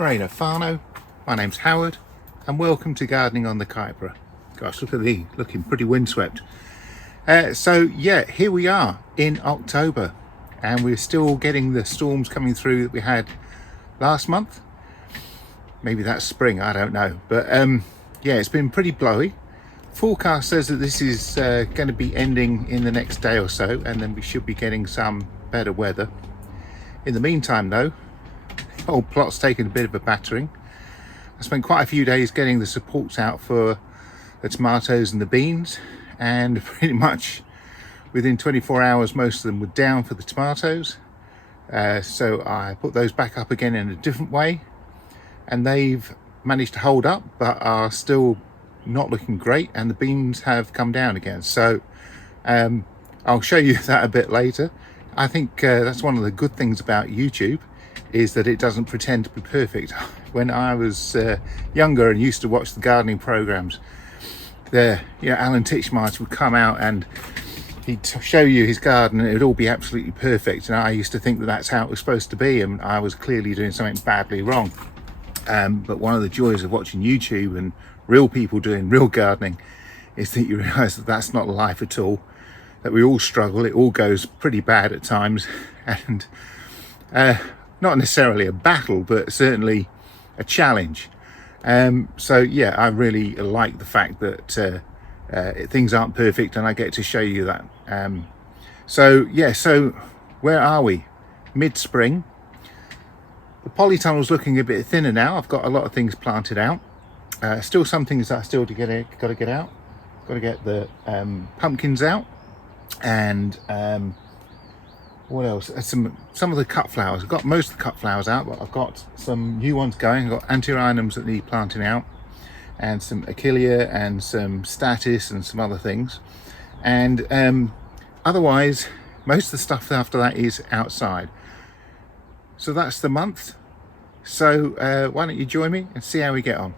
Morena Fano, my name's Howard and welcome to Gardening on the Kaipara. Gosh, look at the looking pretty windswept. So yeah, here we are in October and we're still getting the storms coming through that we had last month. Maybe that's spring, I don't know, but yeah, it's been pretty blowy. Forecast says that this is going to be ending in the next day or so, and then we should be getting some better weather. In the meantime though, the whole plot's taken a bit of a battering. I spent quite a few days getting the supports out for the tomatoes and the beans, and pretty much within 24 hours most of them were down for the tomatoes. So I put those back up again in a different way, and they've managed to hold up but are still not looking great, and the beans have come down again. So I'll show you that a bit later. I think that's one of the good things about YouTube, is that it doesn't pretend to be perfect. When I was younger and used to watch the gardening programs, Alan Titchmarsh would come out and he'd show you his garden and it would all be absolutely perfect, and I used to think that that's how it was supposed to be, and I was clearly doing something badly wrong. But one of the joys of watching YouTube and real people doing real gardening is that you realise that that's not life at all, that we all struggle, it all goes pretty bad at times, and not necessarily a battle, but certainly a challenge. So yeah, I really like the fact that things aren't perfect, and I get to show you that. So where are we? Mid-spring. The polytunnel's looking a bit thinner now. I've got a lot of things planted out. Still some things that I still got to get out. Got to get the pumpkins out, and what else? Some of the cut flowers. I've got most of the cut flowers out, but I've got some new ones going. I've got antirrhinums that need planting out, and some achillea and some status and some other things. And otherwise, most of the stuff after that is outside. So that's the month. So why don't you join me and see how we get on.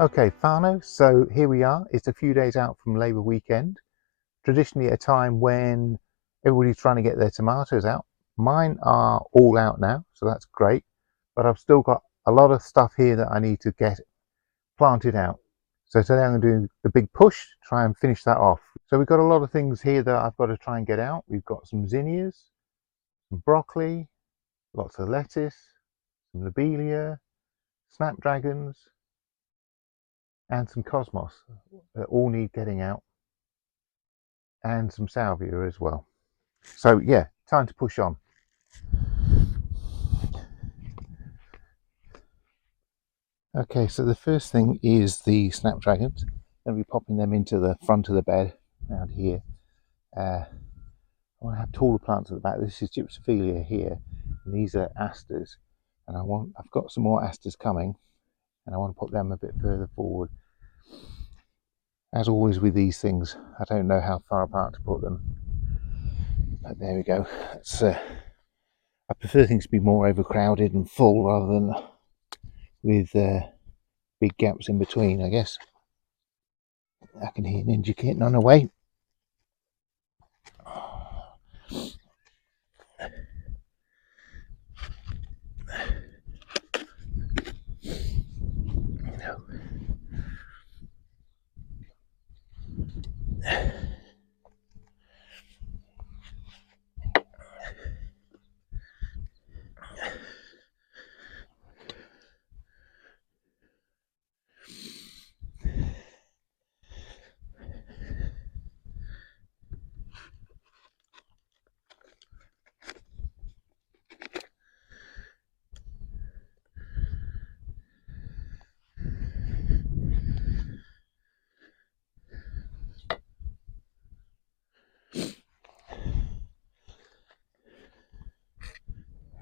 Okay, Fano, so here we are. It's a few days out from Labour weekend, traditionally a time when everybody's trying to get their tomatoes out. Mine are all out now, so that's great, but I've still got a lot of stuff here that I need to get planted out. So today I'm going to do the big push, try and finish that off. So we've got a lot of things here that I've got to try and get out. We've got some zinnias, some broccoli, lots of lettuce, some lobelia, snapdragons, and some cosmos that all need getting out, and some salvia as well. So yeah, time to push on. Okay, so the first thing is the snapdragons. I'm going to be popping them into the front of the bed around here. I want to have taller plants at the back. This is gypsophilia here, and these are asters, and I've got some more asters coming, and I want to put them a bit further forward. As always with these things, I don't know how far apart to put them. But there we go. I prefer things to be more overcrowded and full rather than with big gaps in between, I guess. I can hear Ninja Kitten on the way.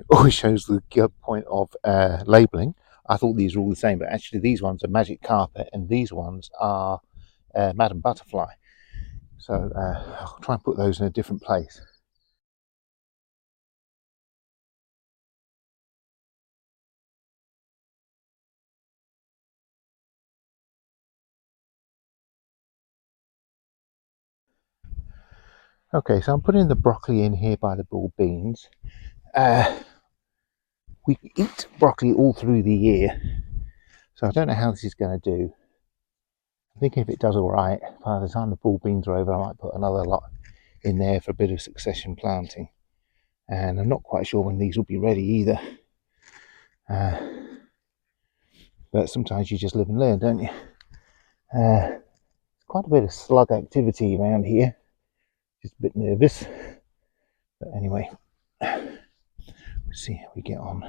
Always shows the point of labelling. I thought these were all the same, but actually these ones are Magic Carpet and these ones are Madam Butterfly. So I'll try and put those in a different place. Okay, so I'm putting the broccoli in here by the bull beans. We eat broccoli all through the year, so I don't know how this is going to do. I'm thinking if it does all right, by the time the bull beans are over, I might put another lot in there for a bit of succession planting. And I'm not quite sure when these will be ready either. But sometimes you just live and learn, don't you? Quite a bit of slug activity around here. Just a bit nervous. But anyway, let's see how we get on.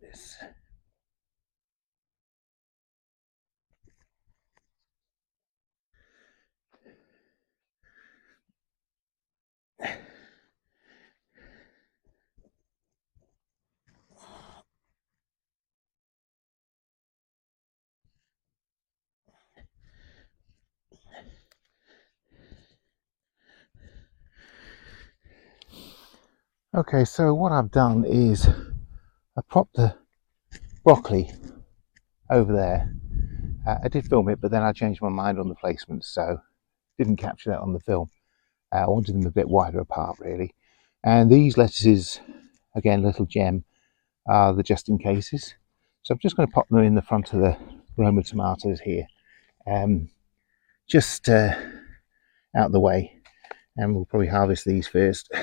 This. Okay, so what I've done is I propped the broccoli over there. I did film it, but then I changed my mind on the placement, so didn't capture that on the film. I wanted them a bit wider apart, really. And these lettuces, again, little gem, are the just in cases. So I'm just going to pop them in the front of the Roma tomatoes here, just out of the way. And we'll probably harvest these first.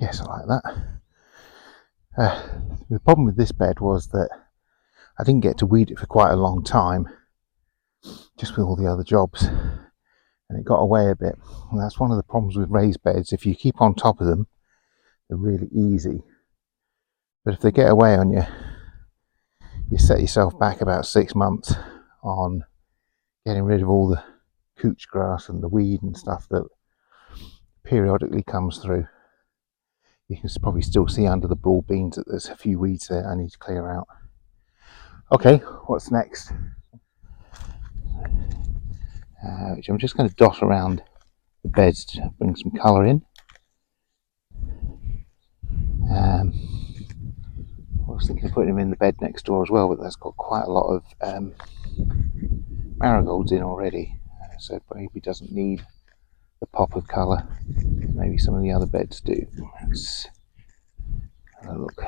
Yes, I like that. The problem with this bed was that I didn't get to weed it for quite a long time, just with all the other jobs, and it got away a bit. And that's one of the problems with raised beds. If you keep on top of them, they're really easy. But if they get away on you, you set yourself back about 6 months on getting rid of all the couch grass and the weed and stuff that periodically comes through. You can probably still see under the broad beans that there's a few weeds there I need to clear out. Okay, what's next? Which I'm just going to dot around the beds to bring some colour in. I was thinking of putting him in the bed next door as well, but that's got quite a lot of marigolds in already, so maybe doesn't need the pop of colour. Maybe some of the other beds do. Let's have a look.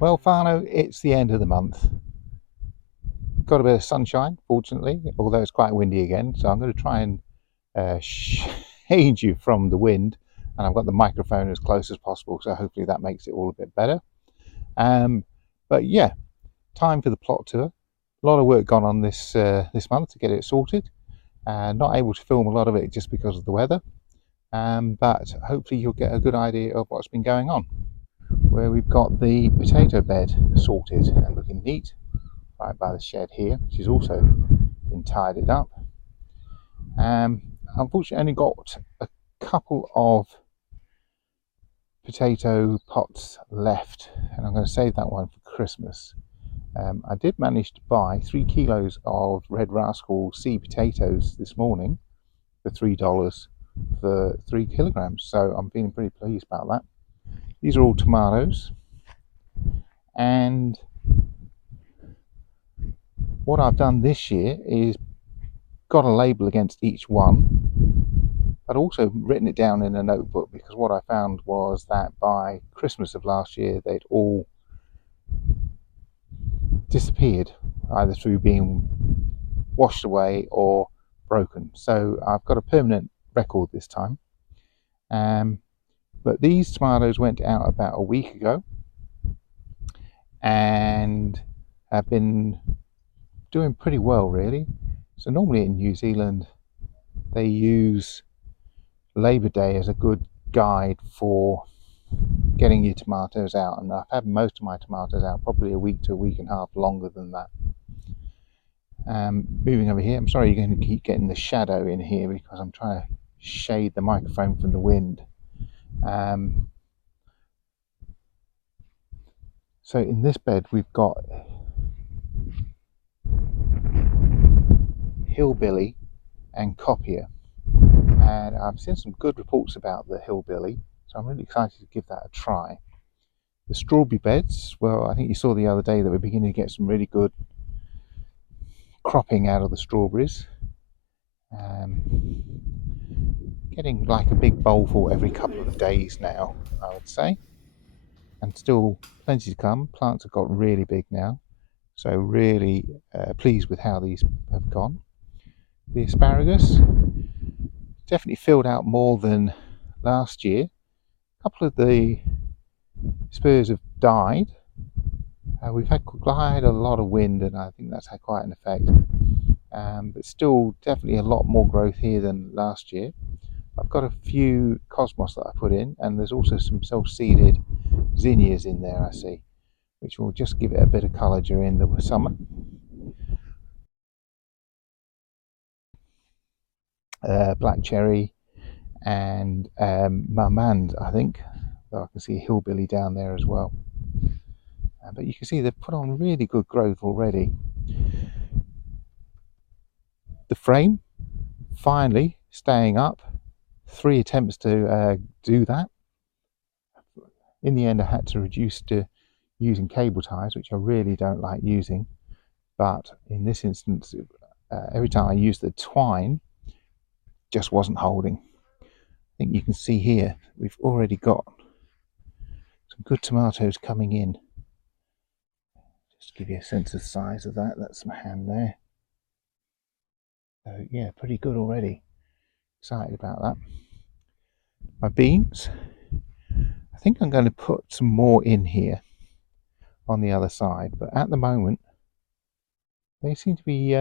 Well, Fano, it's the end of the month. Got a bit of sunshine, fortunately, although it's quite windy again. So I'm going to try and shade you from the wind, and I've got the microphone as close as possible, so hopefully that makes it all a bit better. But yeah, time for the plot tour. A lot of work gone on this month to get it sorted. Not able to film a lot of it just because of the weather, but hopefully you'll get a good idea of what's been going on. Where we've got the potato bed sorted and looking neat, right by the shed here, which has also been tidied up. Unfortunately, only got a couple of potato pots left, and I'm going to save that one for Christmas. I did manage to buy 3 kilos of Red Rascal seed potatoes this morning for $3 for 3 kilograms, so I'm feeling pretty pleased about that. These are all tomatoes, and what I've done this year is got a label against each one. I'd also written it down in a notebook because what I found was that by Christmas of last year they'd all disappeared, either through being washed away or broken. So I've got a permanent record this time. But these tomatoes went out about a week ago and have been doing pretty well, really. So normally in New Zealand they use Labor Day as a good guide for getting your tomatoes out, and I've had most of my tomatoes out probably a week to a week and a half longer than that. Moving over here, I'm sorry you're going to keep getting the shadow in here because I'm trying to shade the microphone from the wind. So in this bed we've got Hillbilly and Copier, and I've seen some good reports about the Hillbilly, so I'm really excited to give that a try. The strawberry beds, well, I think you saw the other day that we're beginning to get some really good cropping out of the strawberries. Getting like a big bowlful every couple of days now, I would say, and still plenty to come. Plants have got really big now, so really pleased with how these have gone. The asparagus definitely filled out more than last year. A couple of the spurs have died. We've had quite a lot of wind, and I think that's had quite an effect. But still definitely a lot more growth here than last year. I've got a few cosmos that I put in, and there's also some self-seeded zinnias in there I see, which will just give it a bit of colour during the summer. Black cherry and marmande, I think, though I can see a hillbilly down there as well. But you can see they've put on really good growth already. The frame finally staying up. 3 attempts to do that. In the end I had to reduce to using cable ties, which I really don't like using, but in this instance every time I used the twine just wasn't holding. I think you can see here we've already got some good tomatoes coming in. Just to give you a sense of the size of that, that's my hand there. So yeah, pretty good already. Excited about that. My beans, I think I'm going to put some more in here on the other side, but at the moment they seem to be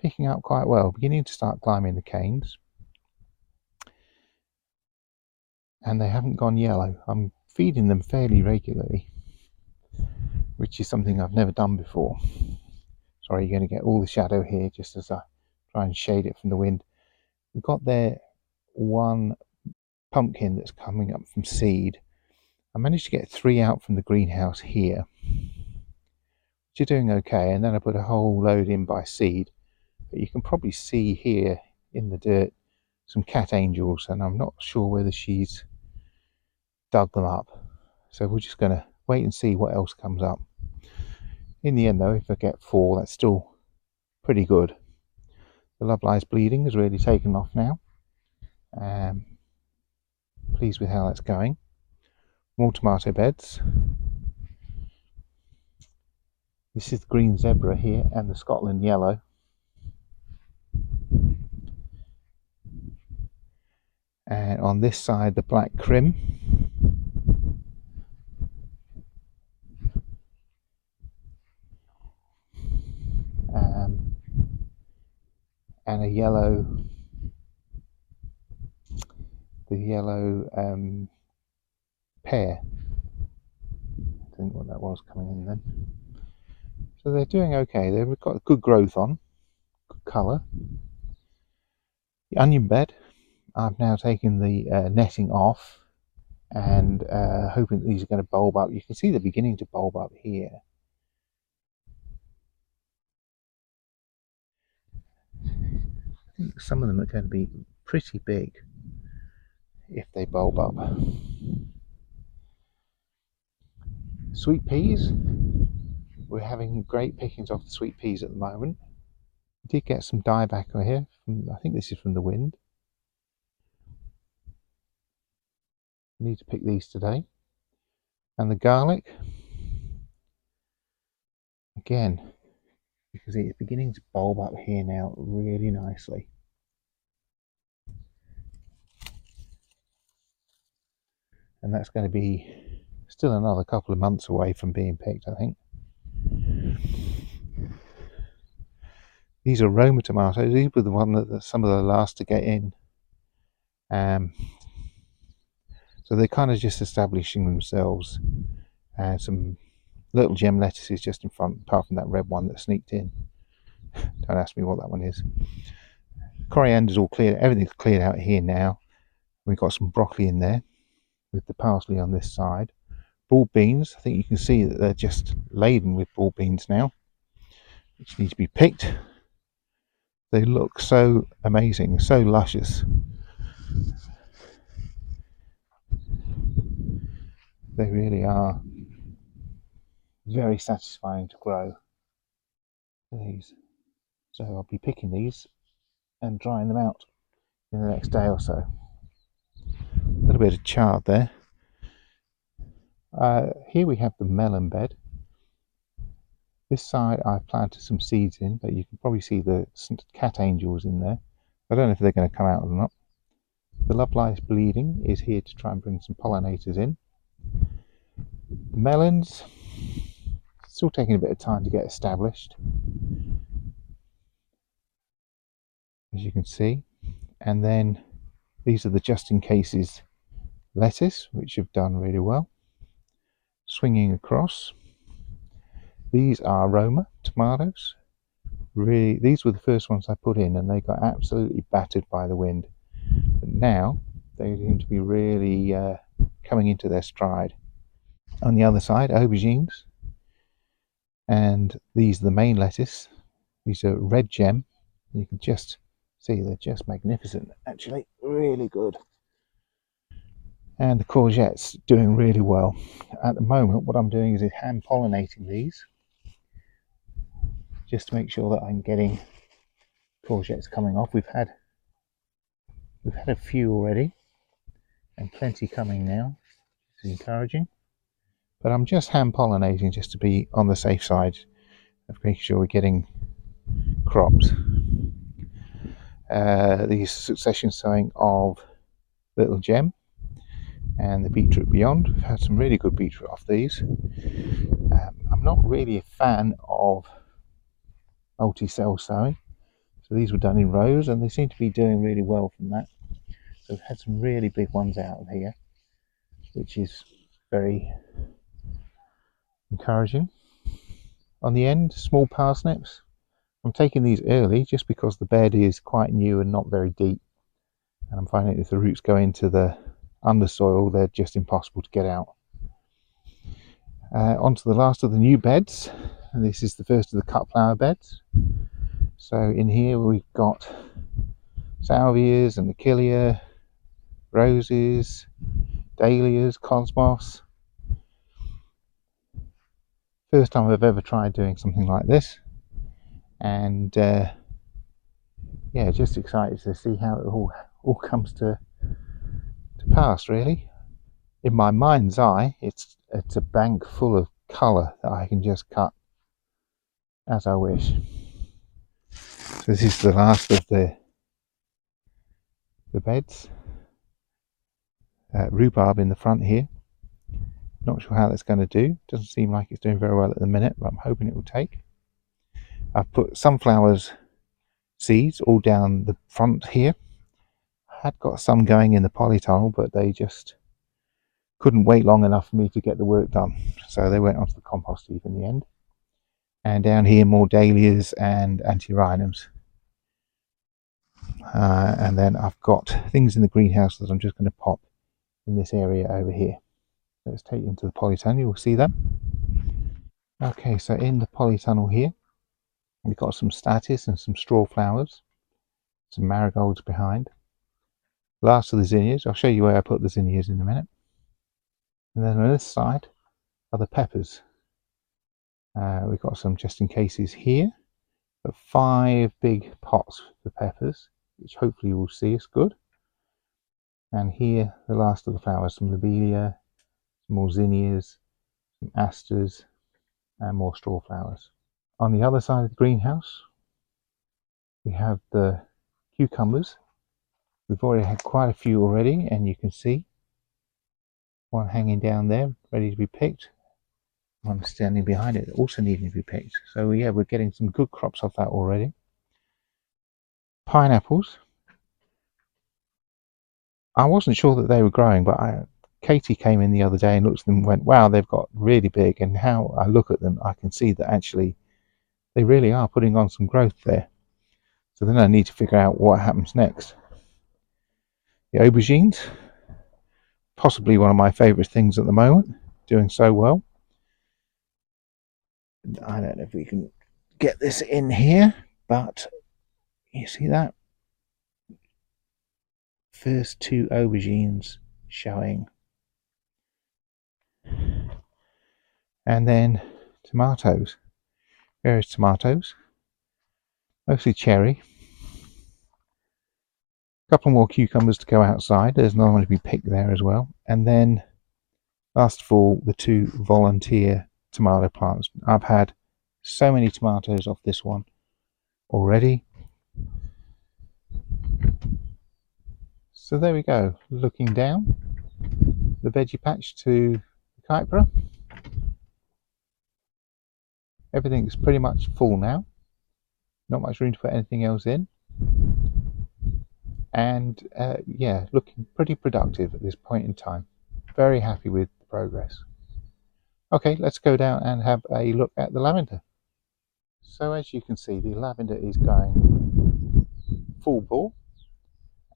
picking up quite well, beginning to start climbing the canes, and they haven't gone yellow. I'm feeding them fairly regularly, which is something I've never done before. Sorry, you're going to get all the shadow here just as I try and shade it from the wind. We've got there one pumpkin that's coming up from seed. I managed to get 3 out from the greenhouse here, which are doing okay, and then I put a whole load in by seed. But you can probably see here in the dirt some cat angels, and I'm not sure whether she's dug them up. So we're just going to wait and see what else comes up. In the end though, if I get 4, that's still pretty good. The Love Lies Bleeding has really taken off now. Pleased with how that's going. More tomato beds. This is the green zebra here and the Scotland yellow. And on this side, the black crim. And a yellow, the yellow pear. I think what that was coming in then. So they're doing okay. They've got good growth on, good colour. The onion bed, I've now taken the netting off and hoping that these are going to bulb up. You can see they're beginning to bulb up here. I think some of them are going to be pretty big if they bulb up. Sweet peas, we're having great pickings off the sweet peas at the moment. We did get some dieback here, I think this is from the wind. We need to pick these today. And the garlic, again, because it's beginning to bulb up here now really nicely. And that's going to be still another couple of months away from being picked, I think. These are Roma tomatoes. These were the one that some of the last to get in. So they're kind of just establishing themselves. Some little gem lettuces just in front, apart from that red one that sneaked in. Don't ask me what that one is. Coriander's all cleared. Everything's cleared out here now. We've got some broccoli in there with the parsley on this side. Broad beans, I think you can see that they're just laden with broad beans now, which need to be picked. They look so amazing, so luscious. They really are very satisfying to grow. These. So I'll be picking these and drying them out in the next day or so. A little bit of chard there. Here we have the melon bed. This side I've planted some seeds in, but you can probably see the cat angels in there. I don't know if they're going to come out or not. The Love Lies Bleeding is here to try and bring some pollinators in. The melons, still taking a bit of time to get established, as you can see. And then these are the just in cases lettuce, which have done really well. Swinging across. These are Roma tomatoes. Really, these were the first ones I put in and they got absolutely battered by the wind. But now they seem to be really coming into their stride. On the other side, aubergines. And these are the main lettuce. These are red gem. You can just see they're just magnificent, actually, really good. And the courgettes doing really well. At the moment, what I'm doing is hand pollinating these, just to make sure that I'm getting courgettes coming off. We've had a few already, and plenty coming now. It's encouraging. But I'm just hand pollinating just to be on the safe side of making sure we're getting crops. These succession sowing of Little Gem and the beetroot beyond. We've had some really good beetroot off these. I'm not really a fan of multi-cell sowing, so these were done in rows and they seem to be doing really well from that. So we've had some really big ones out of here, which is very encouraging. On the end, small parsnips. I'm taking these early just because the bed is quite new and not very deep, and I'm finding if the roots go into the undersoil, they're just impossible to get out. On to the last of the new beds, and this is the first of the cut flower beds. So in here we've got salvias and achillea, roses, dahlias, cosmos. First time I've ever tried doing something like this, and yeah, just excited to see how it all comes to pass, really. In my mind's eye, it's a bank full of colour that I can just cut as I wish. So this is the last of the beds. Rhubarb in the front here. Not sure how that's going to do. Doesn't seem like it's doing very well at the minute, but I'm hoping it will take. I've put sunflowers seeds all down the front here. I had got some going in the polytunnel, but they just couldn't wait long enough for me to get the work done. So they went onto the compost heap in the end. And down here, more dahlias and antirrhinums. And then I've got things in the greenhouse that I'm just going to pop in this area over here. Let's take you into the polytunnel, you'll see them. Okay, so in the polytunnel here, we've got some statice and some straw flowers, some marigolds behind. Last of the zinnias, I'll show you where I put the zinnias in a minute. And then on this side are the peppers. We've got some just in cases here, but 5 big pots for peppers, which hopefully you will see is good. And here, the last of the flowers, some lobelia, some more zinnias, some asters, and more straw flowers. On the other side of the greenhouse, we have the cucumbers. We've already had quite a few already, and you can see one hanging down there, ready to be picked. One standing behind it, also needing to be picked. So yeah, we're getting some good crops off that already. Pineapples. I wasn't sure that they were growing, but Katie came in the other day and looked at them and went, wow, they've got really big. And how I look at them, I can see that actually they really are putting on some growth there. So then I need to figure out what happens next. The aubergines, possibly one of my favourite things at the moment, doing so well. I don't know if we can get this in here, but you see that? First 2 aubergines showing. And then tomatoes, various tomatoes, mostly cherry. A couple more cucumbers to go outside. There's another one to be picked there as well. And then last of all, the 2 volunteer tomato plants. I've had so many tomatoes off this one already. So there we go, looking down the veggie patch to Kaipara. Everything's pretty much full now. Not much room to put anything else in. And yeah, looking pretty productive at this point in time. Very happy with the progress. Okay, let's go down and have a look at the lavender. So as you can see, the lavender is going full bore,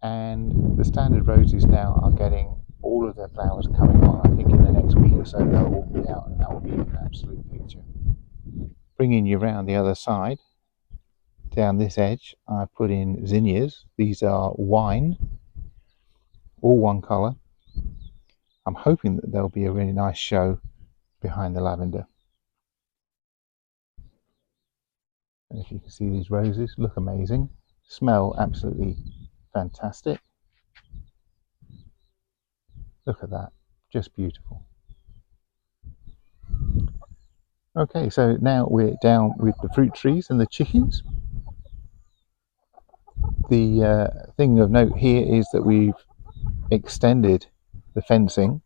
and the standard roses now are getting all of their flowers coming on. I think in the next week or so they'll all be out, and that will be an absolute picture. Bringing you around the other side, down this edge, I put in zinnias. These are wine, all one colour. I'm hoping that there'll be a really nice show behind the lavender. And if you can see, these roses look amazing, smell absolutely fantastic. Look at that, just beautiful. Okay, so now we're down with the fruit trees and the chickens. The thing of note here is that we've extended the fencing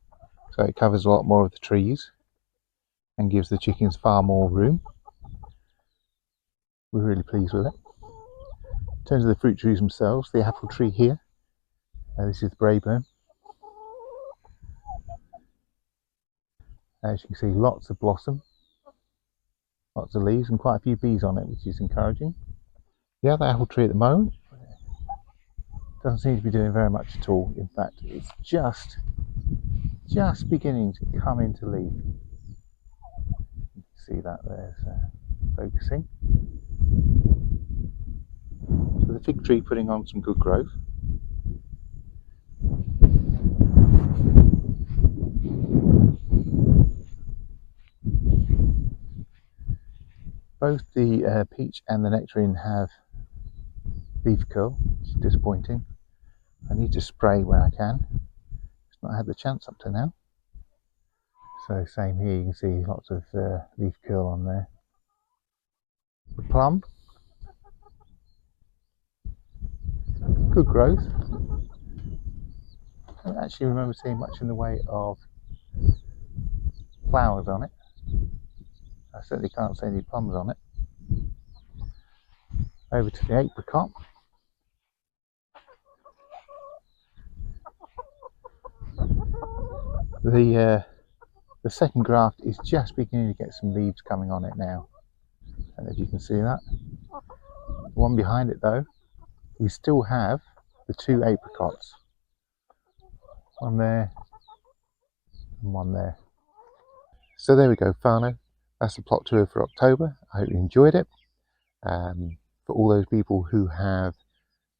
so it covers a lot more of the trees and gives the chickens far more room. We're really pleased with it. In terms of the fruit trees themselves, the apple tree here, this is the Braeburn. As you can see, lots of blossom, lots of leaves, and quite a few bees on it, which is encouraging. The other apple tree at the moment doesn't seem to be doing very much at all. In fact, it's just beginning to come into leaf. You can see that there's focusing. So the fig tree putting on some good growth. Both the peach and the nectarine have leaf curl, which is disappointing. I need to spray when I can. It's not had the chance up to now. So same here, you can see lots of leaf curl on there. the plum. Good growth. I don't actually remember seeing much in the way of flowers on it. I certainly can't see any plums on it. Over to the apricot. The second graft is just beginning to get some leaves coming on it now. I don't know if you can see that. The one behind it though, we still have the two apricots. One there and one there. So there we go, Fano. That's the plot tour for October. I hope you enjoyed it. For all those people who have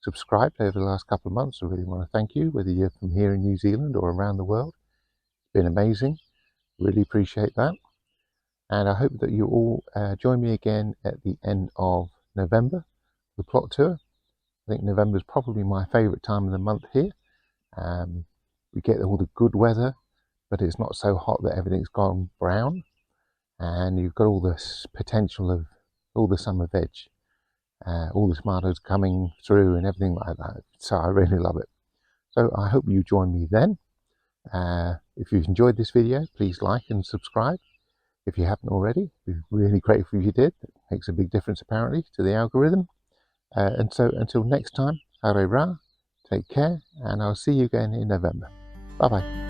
subscribed over the last couple of months, I really want to thank you, whether you're from here in New Zealand or around the world. It's been amazing. Really appreciate that. And I hope that you all join me again at the end of November, the plot tour. I think November is probably my favourite time of the month here. We get all the good weather, but it's not so hot that everything's gone brown. And you've got all this potential of all the summer veg, all the tomatoes coming through and everything like that. So I really love it. So I hope you join me then. If you've enjoyed this video, please like and subscribe. If you haven't already, we'd be really grateful if you did. It makes a big difference apparently to the algorithm. And so until next time, Hare Ra, take care, and I'll see you again in November. Bye bye.